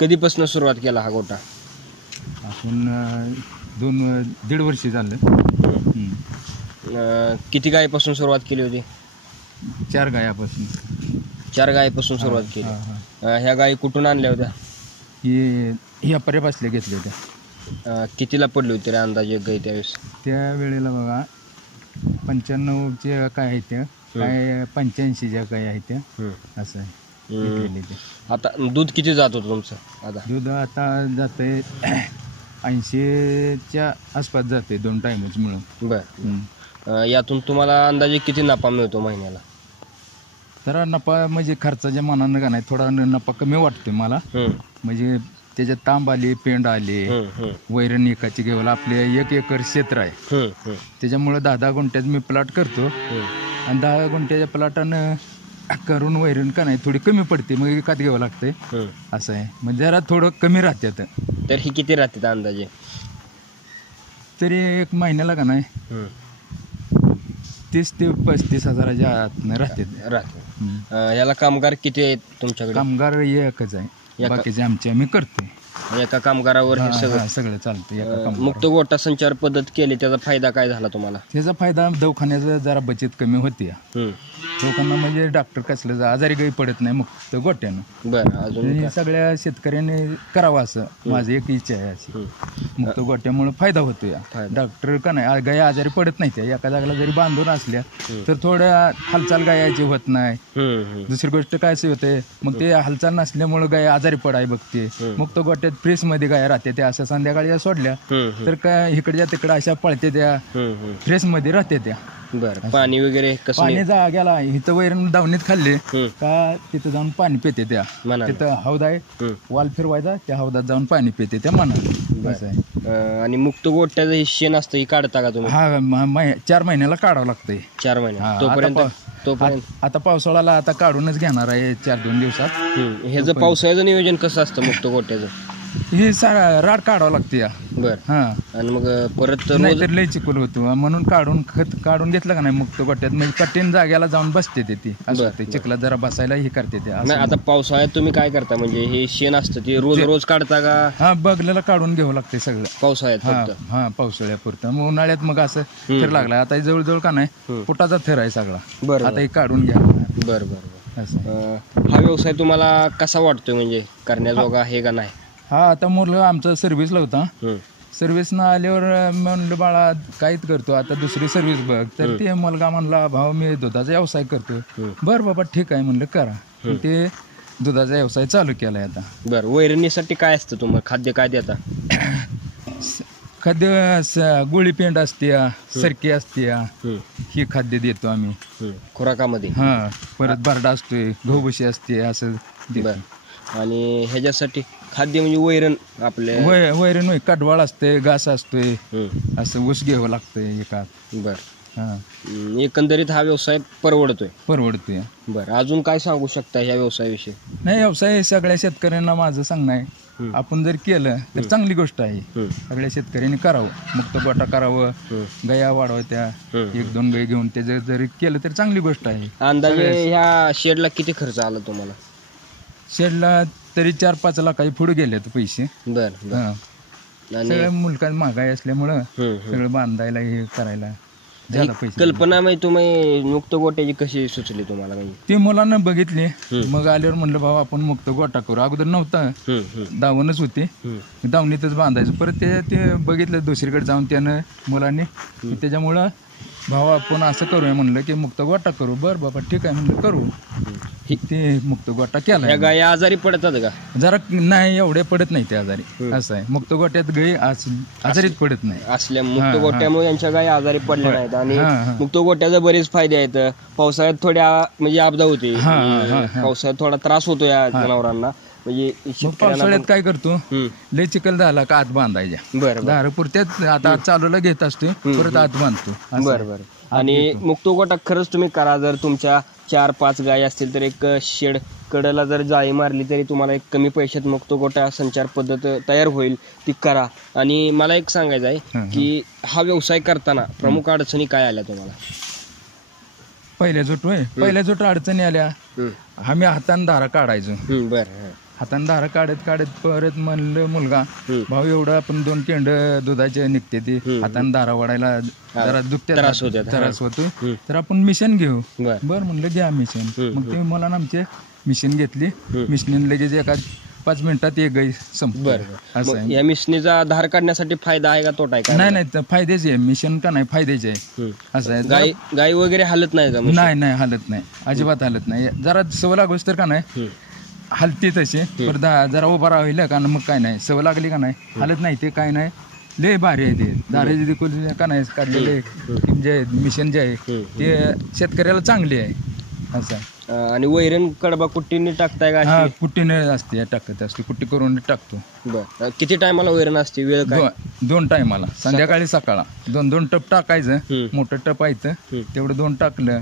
कधीपासून सुरुवात केला हा गोटा? आपण 2-1.5 वर्ष झालं. किती गायीपासून सुरुवात केली होती? 4 गायापासून. 4 गायीपासून सुरुवात केली. ह्या गायी कुठून आणल्या होत्या? ह्या पर्यापासल्या घेतल्या होत्या. कितीला पडली होती रे अंदाजे गाई त्यावेळेस? त्या वेळेला बघा 95च्या काय आहेत त्या, काय 85च्या काय आहेत त्या, असं आहे. आता दूध किती जात होतं तुमचं? आता दूध आता जातंय 80च्या आसपास जाते 2 टाइमच मिळून. बरं. यातून तुम्हाला अंदाजे किती नफा मिळतो महिन्याला? तर नफा म्हणजे खर्चाच्या मानानं का नाही, थोडा नफा कमी वाटतोय मला. म्हणजे त्याच्यात तांब आले, पेंड आले, वैरण एकाची घेऊन आपले 1 एकर क्षेत्र आहे. त्याच्यामुळे 10-10 गुंठ्यात मी प्लॉट करतो आणि 10 गुंठ्याच्या प्लॉटानं करून वैरण का नाही थोडी कमी पडते, मग एकात घ्यावं लागतंय. असं आहे, म्हणजे जरा थोडं कमी राहतात. तर ही किती राहतात अंदाजे? तरी 1 महिन्याला का नाही 30 ते 35 हजाराच्या आत राहते. याला कामगार किती आहेत तुमच्याकडे? कामगार एकच आहे, बाकीचे आमचे आम्ही करतोय. एका कामगारावर हे सगळं चालतं. मुक्त गोटा संचार पद्धत केली, त्याचा फायदा काय झाला तुम्हाला? त्याचा फायदा दवाखान्याचा जरा बचत कमी होती. लोकांना म्हणजे डॉक्टर कसलं आजारी काही पडत नाही मुक्त गोट्यानं. बरं. अजून सगळ्या शेतकऱ्यांनी करावं असं माझी एक इच्छा आहे. अशी मुक्त गोट्यामुळे फायदा होतो. डॉक्टर का नाही गाय आजारी पडत नाही. त्या एका जागेला जरी बांधून असल्या तर थोड्या हालचाल गायाची होत नाही. दुसरी गोष्ट काय होते, मग ते हालचाल नसल्यामुळे गाय आजारी पडाय बघते. मुक्त गोट्यात फ्रेश मध्ये गाय राहते. त्या असं संध्याकाळी सोडल्या तर काय इकडच्या तिकडे अशा पळते, त्या फ्रेश मध्ये राहते त्या. बरं. पाणी वगैरे कसं? पाणी जाग्याला इथं वैरण दावणीत खाल्ले का तिथं जाऊन पाणी पिते. त्या तिथं हौद आहे, वाल फिरवायचा, त्या हौदात जाऊन पाणी पिते त्या मनात. आणि मुक्त गोट्याचं हे शेण असतं, हे काढता का तुम्ही? 4 महिन्याला काढावं लागतंय. 4 महिने तोपर्यंत आता पावसाळ्याला आता काढूनच घेणार आहे 4-2 दिवसात. ह्याचं पावसाळ्याचं नियोजन कसं असतं मुक्त गोट्याचं? ही राड काढावं लागते. बरं. आणि मग परत नाहीतर लय चिकल होतो, म्हणून खत काढून घेतलं का नाही मुक्त गोट्यात, म्हणजे कठीण जाग्याला जाऊन बसते ती. चिखलात जरा बसायला हे करते ते. आता पावसाळ्यात तुम्ही काय करता, म्हणजे हे शेण असतं ते रोज काढता का? बगलेला काढून घ्यावं लागते सगळं पावसाळ्यात. पावसाळ्यापुरतं. मग उन्हाळ्यात मग असं थर लागला, आता जवळजवळ का नाही पोटाचा थर आहे सगळा. बरं. आता हे काढून घ्या. बरं. हा व्यवसाय तुम्हाला कसा वाटतोय, म्हणजे करण्याजोगा आहे का नाही? आता मुलं आमचं सर्व्हिसला होता. सर्व्हिसनं आल्यावर म्हणलं बाळा काहीच करतो आता दुसरी सर्व्हिस बघ. तर ते मुलगा म्हणला भाऊ मी दुधाचा व्यवसाय करतो. बरं बाबा ठीक आहे म्हणलं करा. ते दुधाचा व्यवसाय चालू केलाय आता. बरं. वैरणीसाठी काय असतं तुम्हाला, खाद्य काय देता? खाद्य गोळी पेंड असते, सरकी असते, ही खाद्य देतो आम्ही खुराकामध्ये. परत बारडा असतोय, गहूभुशी असते, असं देतो. आणि ह्याच्यासाठी खाद्य म्हणजे वैरण आपले वैरण काटवाळ असते, घास असतोय, असं ऊस घ्यावं लागतंय एकात. बरं. एकंदरीत हा व्यवसाय परवडतोय? बरं. अजून काय सांगू शकता ह्या व्यवसायाविषयी? नाही, व्यवसाय सगळ्या शेतकऱ्यांना माझं सांगणं आहे, आपण जर केलं तर चांगली गोष्ट आहे. सगळ्या शेतकऱ्यांनी करावं, मुक्त गोटा करावं, गाया वाढवायच्या, 1-2 गाय घेऊन ते जरी केलं तर चांगली गोष्ट आहे. अंदाजे ह्या शेडला किती खर्च आला तुम्हाला? शेडला तरी 4-5 लाखाचे पुढे गेले पैसे. बरं. सगळ्या मुलकात महागाई असल्यामुळं सगळं बांधायला हे करायला झालं पैसे. कल्पना म्हणजे तुम्ही मुक्त गोट्याची कशी सुचली तुम्हाला? म्हणजे ती मुलांना बघितली, मग आल्यावर म्हणलं बाबा आपण मुक्त गोटा करू. अगोदर नव्हता, दावणच होते, दावणीतच बांधायचं. परत ते बघितलं दुसरीकडे जाऊन त्यानं मुलांनी, त्याच्यामुळं भाऊ आपण असं करूया म्हणलं की मुक्त गोटा करू. बरं बाबा ठीक आहे म्हणलं करू. ते मुक्त गोटा केला. या गाय आजारी पडतात का? जरा नाही, एवढे पडत नाही ते आजारी. असं आहे, मुक्त गोट्यात गाय आजारीच पडत नाही. असल्या मुक्त गोट्यामुळे यांच्या गाय आजारी पडल्या नाहीत. आणि मुक्त गोट्याचे बरेच फायदे आहेत. पावसाळ्यात थोड्या म्हणजे आपदा होते, पावसाळ्यात थोडा त्रास होतो या जनावरांना. म्हणजे पावसाळ्यात काय करतो, लय चिखल झाला का आत बांधायच्या. दार पुरत्यात आता चालूला घेत असतो, परत आत बांधतो. बरं. आणि मुक्त गोटा खरंच तुम्ही करा. जर तुमच्या 4-5 गाय असतील तर एक शेड कडेला जर जाळी मारली तरी तुम्हाला एक कमी पैशात मुक्त गोटा संचार पद्धत तयार होईल, ती करा. आणि मला एक सांगायचं आहे की हा व्यवसाय करताना प्रमुख अडचणी काय आल्या तुम्हाला? पहिल्या जोट अडचणी आल्या, आम्ही हाताने धारा काढायचो. हाताने धारा काढत काढत परत म्हणलं मुलगा भाऊ एवढं आपण 2 केंड दुधाचे निघते ती हाताने धारा वाढायला जरा त्रास होतो तर आपण मिशन घेऊ. बर म्हणलं घ्या मिशन. मग ते मला ना आमचे मिशन घेतली. मिशनीने लगेच एका 5 मिनिटात एक गाई संपली. असं आहे. या मिशनीचा धार काढण्यासाठी फायदा आहे का तोटा आहे का? नाही फायद्याचे आहे मिशन का नाही फायद्याचे आहे. असं आहे. गाई वगैरे हालत नाही का? नाही हालत नाही अजिबात हालत नाही. जरा सवय लागोस तर का नाही हलते तसे पर जरा उभा राहिलं का मग काय नाही सवय लागली का नाही हालत नाही ते काय नाही लय भारी आहे ते दाराचे देखील का नाही काढलेले जे मिशन जे आहे ते शेतकऱ्याला चांगले आहे. असं आहे. आणि वैरण कडबा कुट्टीने टाकताय का? हा कुट्टीने असते टाकत असते कुट्टी करून टाकतो. बरं किती टायमाला वैरण असते वेळ काय? 2 टायमाला संध्याकाळी सकाळला 2 टप टाकायचं. मोठं टप आहे तेवढं 2 टाकलं